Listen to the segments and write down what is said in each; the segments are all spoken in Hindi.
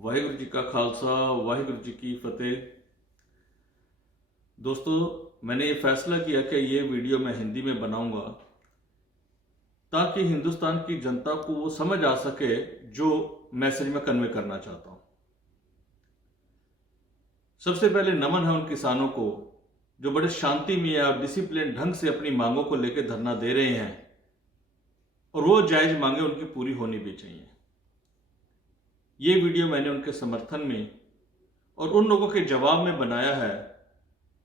वाहिगुरु जी का खालसा, वाहिगुरु जी की फतेह। दोस्तों, मैंने ये फैसला किया कि ये वीडियो मैं हिंदी में बनाऊंगा ताकि हिंदुस्तान की जनता को वो समझ आ सके जो मैसेज मैं कन्वे करना चाहता हूं। सबसे पहले नमन है उन किसानों को जो बड़े शांति में या डिसिप्लिन ढंग से अपनी मांगों को लेकर धरना दे रहे हैं और वो जायज मांगे उनकी पूरी होनी भी चाहिए। ये वीडियो मैंने उनके समर्थन में और उन लोगों के जवाब में बनाया है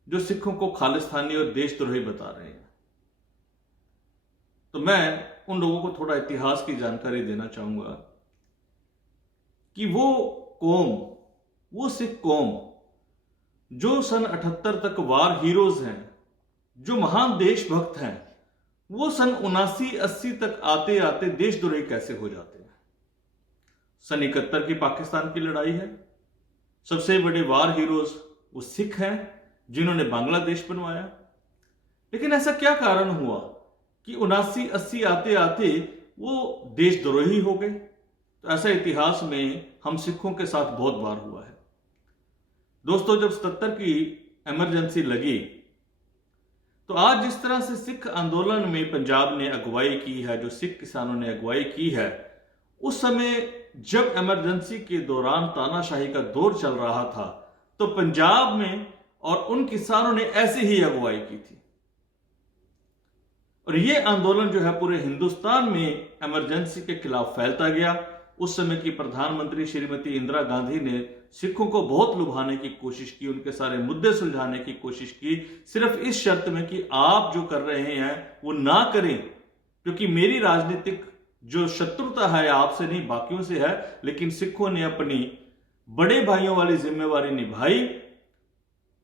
जो सिखों को खालिस्तानी और देशद्रोही बता रहे हैं। तो मैं उन लोगों को थोड़ा इतिहास की जानकारी देना चाहूंगा कि वो सिख कौम जो सन 78 तक वार हीरोज हैं, जो महान देशभक्त हैं, वो सन 79-80 तक आते आते देशद्रोही कैसे हो जाते हैं। सन 71 की पाकिस्तान की लड़ाई है, सबसे बड़े वार हीरोज वो सिख हैं जिन्होंने बांग्लादेश बनवाया। लेकिन ऐसा क्या कारण हुआ कि 79-80 आते आते वो देशद्रोही हो गए? तो ऐसा इतिहास में हम सिखों के साथ बहुत बार हुआ है। दोस्तों, जब 77 की इमरजेंसी लगी तो आज जिस तरह से सिख आंदोलन में पंजाब ने अगुवाई की है, जो सिख किसानों ने अगुवाई की है, उस समय जब इमरजेंसी के दौरान तानाशाही का दौर चल रहा था तो पंजाब में और उन किसानों ने ऐसे ही अगुवाई की थी। और यह आंदोलन जो है पूरे हिंदुस्तान में इमरजेंसी के खिलाफ फैलता गया। उस समय की प्रधानमंत्री श्रीमती इंदिरा गांधी ने सिखों को बहुत लुभाने की कोशिश की, उनके सारे मुद्दे सुलझाने की कोशिश की, सिर्फ इस शर्त में कि आप जो कर रहे हैं वो ना करें, क्योंकि मेरी राजनीतिक जो शत्रुता है आपसे नहीं बाकियों से है। लेकिन सिखों ने अपनी बड़े भाइयों वाली जिम्मेवारी निभाई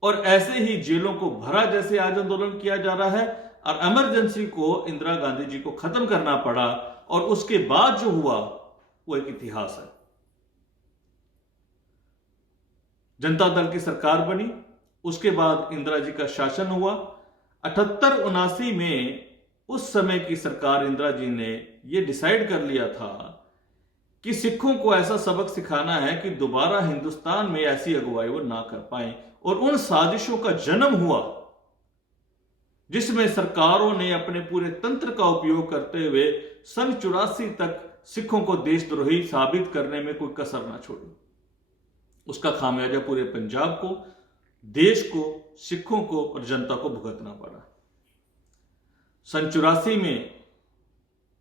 और ऐसे ही जेलों को भरा जैसे आज आंदोलन किया जा रहा है, और इमरजेंसी को इंदिरा गांधी जी को खत्म करना पड़ा। और उसके बाद जो हुआ वो एक इतिहास है। जनता दल की सरकार बनी, उसके बाद इंदिरा जी का शासन हुआ। 78-79 में उस समय की सरकार इंदिरा जी ने यह डिसाइड कर लिया था कि सिखों को ऐसा सबक सिखाना है कि दोबारा हिंदुस्तान में ऐसी अगुवाई वो ना कर पाए। और उन साजिशों का जन्म हुआ जिसमें सरकारों ने अपने पूरे तंत्र का उपयोग करते हुए सन 84 तक सिखों को देशद्रोही साबित करने में कोई कसर ना छोड़ी। उसका खामियाजा पूरे पंजाब को, देश को, सिखों को और जनता को भुगतना पड़ा। सन 84 में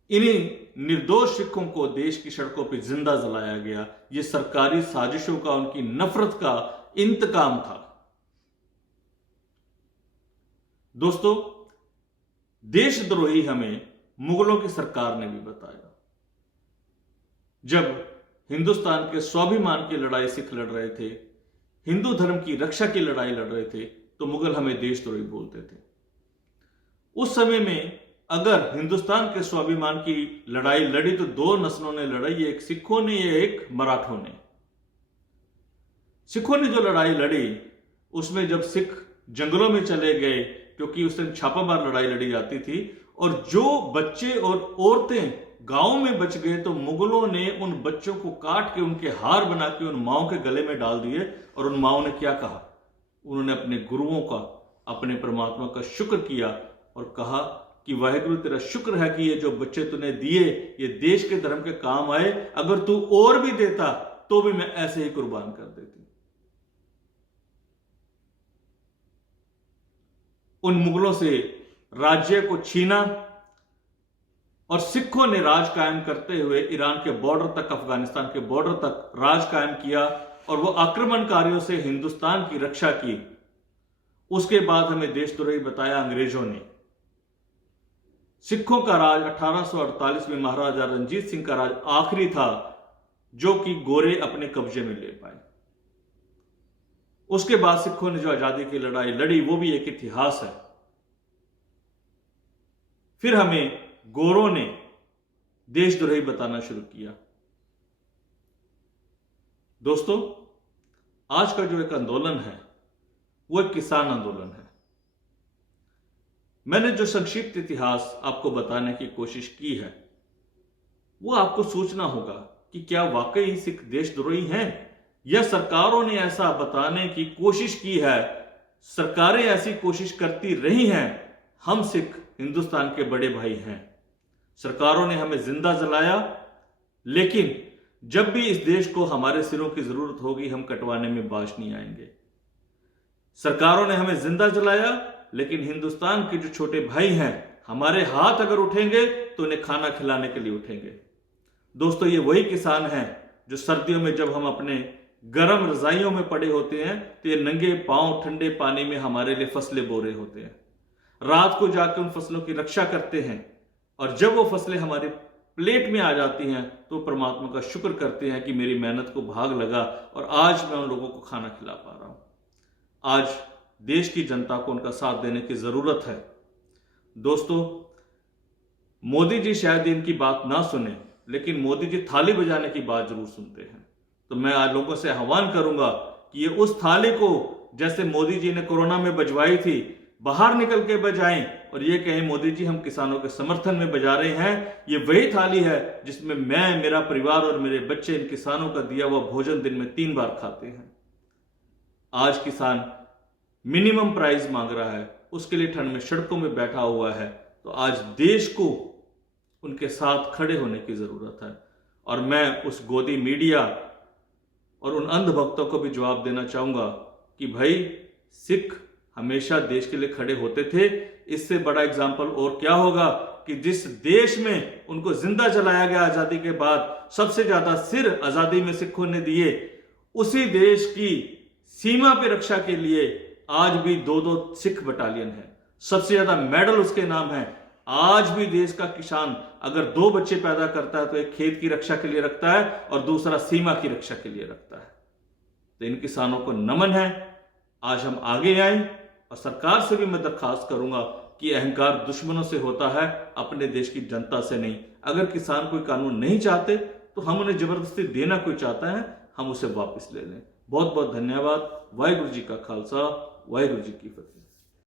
इन्हीं निर्दोष सिखों को देश की सड़कों पर जिंदा जलाया गया। यह सरकारी साजिशों का, उनकी नफरत का इंतकाम था। दोस्तों, देशद्रोही हमें मुगलों की सरकार ने भी बताया। जब हिंदुस्तान के स्वाभिमान की लड़ाई सिख लड़ रहे थे, हिंदू धर्म की रक्षा की लड़ाई लड़ रहे थे, तो मुगल हमें देशद्रोही बोलते थे। उस समय में अगर हिंदुस्तान के स्वाभिमान की लड़ाई लड़ी तो दो नस्लों ने लड़ाई, एक सिखों ने, एक मराठों ने। सिखों ने जो लड़ाई लड़ी उसमें जब सिख जंगलों में चले गए, क्योंकि उस दिन छापामार लड़ाई लड़ी जाती थी, और जो बच्चे और औरतें गांव में बच गए तो मुगलों ने उन बच्चों को काट के उनके हार बना के उन माओं के गले में डाल दिए। और उन माओं ने क्या कहा? उन्होंने अपने गुरुओं का, अपने परमात्मा का शुक्र किया और कहा कि वाहिगुरु तेरा शुक्र है कि ये जो बच्चे तूने दिए ये देश के धर्म के काम आए, अगर तू और भी देता तो भी मैं ऐसे ही कुर्बान कर देती। उन मुगलों से राज्य को छीना और सिखों ने राज कायम करते हुए ईरान के बॉर्डर तक, अफगानिस्तान के बॉर्डर तक राज कायम किया और वो आक्रमणकारियों से हिंदुस्तान की रक्षा की। उसके बाद हमें देशद्रोही बताया अंग्रेजों ने। सिखों का राज 1848 में महाराजा रणजीत सिंह का राज आखिरी था जो कि गोरे अपने कब्जे में ले पाए। उसके बाद सिखों ने जो आजादी की लड़ाई लड़ी वो भी एक इतिहास है। फिर हमें गोरों ने देशद्रोही बताना शुरू किया। दोस्तों, आज का जो एक आंदोलन है वो एक किसान आंदोलन है। मैंने जो संक्षिप्त इतिहास आपको बताने की कोशिश की है वो आपको सोचना होगा कि क्या वाकई सिख देशद्रोही हैं या सरकारों ने ऐसा बताने की कोशिश की है, सरकारें ऐसी कोशिश करती रही हैं, हम सिख हिंदुस्तान के बड़े भाई हैं। सरकारों ने हमें जिंदा जलाया, लेकिन जब भी इस देश को हमारे सिरों की जरूरत होगी हम कटवाने में बाज नहीं आएंगे। सरकारों ने हमें जिंदा जलाया, लेकिन हिंदुस्तान के जो छोटे भाई हैं, हमारे हाथ अगर उठेंगे तो उन्हें खाना खिलाने के लिए उठेंगे। दोस्तों, ये वही किसान हैं जो सर्दियों में जब हम अपने गर्म रजाइयों में पड़े होते हैं तो ये नंगे पांव ठंडे पानी में हमारे लिए फसलें बो रहे होते हैं। रात को जाकर उन फसलों की रक्षा करते हैं, और जब वो फसलें हमारे प्लेट में आ जाती हैं तो परमात्मा का शुक्र करते हैं कि मेरी मेहनत को भाग लगा और आज मैं उन लोगों को खाना खिला पा रहा हूं। आज देश की जनता को उनका साथ देने की जरूरत है। दोस्तों, मोदी जी शायद इनकी बात ना सुने, लेकिन मोदी जी थाली बजाने की बात जरूर सुनते हैं। तो मैं आज लोगों से आह्वान करूंगा कि ये उस थाली को जैसे मोदी जी ने कोरोना में बजवाई थी, बाहर निकल के बजाएं और ये कहें मोदी जी हम किसानों के समर्थन में बजा रहे हैं। ये वही थाली है जिसमें मैं, मेरा परिवार और मेरे बच्चे इन किसानों का दिया हुआ भोजन दिन में 3 बार खाते हैं। आज किसान मिनिमम प्राइस मांग रहा है, उसके लिए ठंड में सड़कों में बैठा हुआ है। तो आज देश को उनके साथ खड़े होने की जरूरत है। और मैं उस गोदी मीडिया और उन अंधभक्तों को भी जवाब देना चाहूंगा कि भाई, सिख हमेशा देश के लिए खड़े होते थे। इससे बड़ा एग्जाम्पल और क्या होगा कि जिस देश में उनको जिंदा जलाया गया आजादी के बाद, सबसे ज्यादा सिर आजादी में सिखों ने दिए, उसी देश की सीमा पे रक्षा के लिए आज भी 2-2 सिख बटालियन है। सबसे ज्यादा मेडल उसके नाम है। आज भी देश का किसान अगर 2 बच्चे पैदा करता है तो एक खेत की रक्षा के लिए रखता है और दूसरा सीमा की रक्षा के लिए रखता है। तो इन किसानों को नमन है। आज हम आगे आए और सरकार से भी मैं दरखास्त करूंगा कि अहंकार दुश्मनों से होता है, अपने देश की जनता से नहीं। अगर किसान कोई कानून नहीं चाहते तो हम उन्हें जबरदस्ती देना कोई चाहता है, हम उसे वापस ले लें। बहुत बहुत धन्यवाद। वाहिगुरु जी का खालसा, वाहिगुरु जी की फतेह।